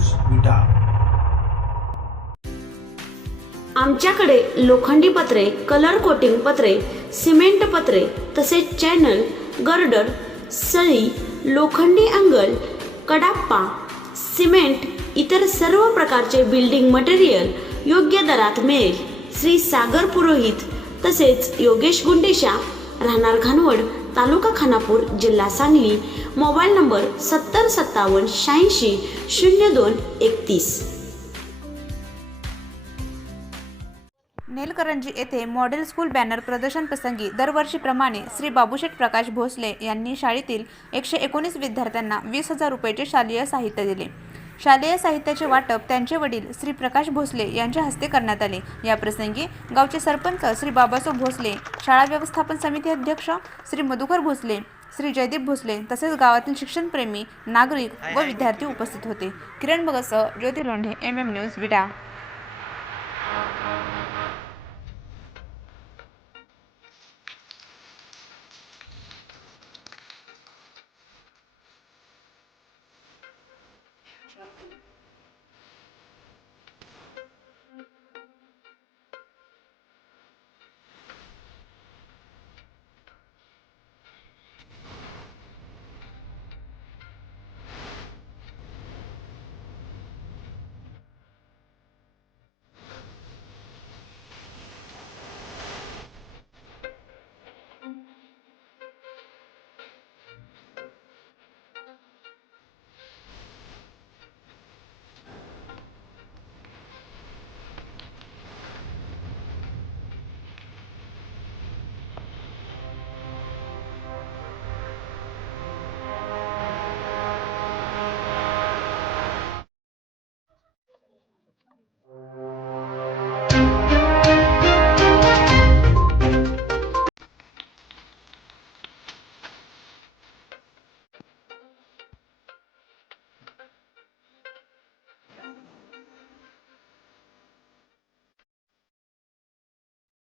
News विटा. आमच्याकडे लोखंडी पत्रे कलर कोटिंग पत्रे सिमेंट पत्रे तसेच चॅनल गर्डर सळी लोखंडी अंगल कडाप्पा सिमेंट इतर सर्व प्रकारचे बिल्डिंग मटेरियल योग्य दरात मिळेल. श्री सागर पुरोहित तसेच योगेश गुंडेशा राहणार खानवड तालुका खानापूर जिल्हा सांगली. मोबाईल नंबर सत्तर सत्तावन्न शहाऐंशी शून्य दोन एकतीस. नेलकरंजी येथे मॉडेल स्कूल बॅनर प्रदर्शन प्रसंगी दरवर्षीप्रमाणे श्री बाबूशेठ प्रकाश भोसले यांनी शाळेतील एकशे एकोणीस विद्यार्थ्यांना वीस हजार रुपयाचे शालेय साहित्य दिले. शालेय साहित्याचे वाटप त्यांचे वडील श्री प्रकाश भोसले यांच्या हस्ते करण्यात आले. या प्रसंगी गावचे सरपंच श्री बाबासाहेब भोसले शाळा व्यवस्थापन समिती अध्यक्ष श्री मधुकर भोसले श्री जयदीप भोसले तसेच गावातील शिक्षणप्रेमी नागरिक व विद्यार्थी उपस्थित होते. Kiran Bhagatsah Jyoti Londhe M M news विडा.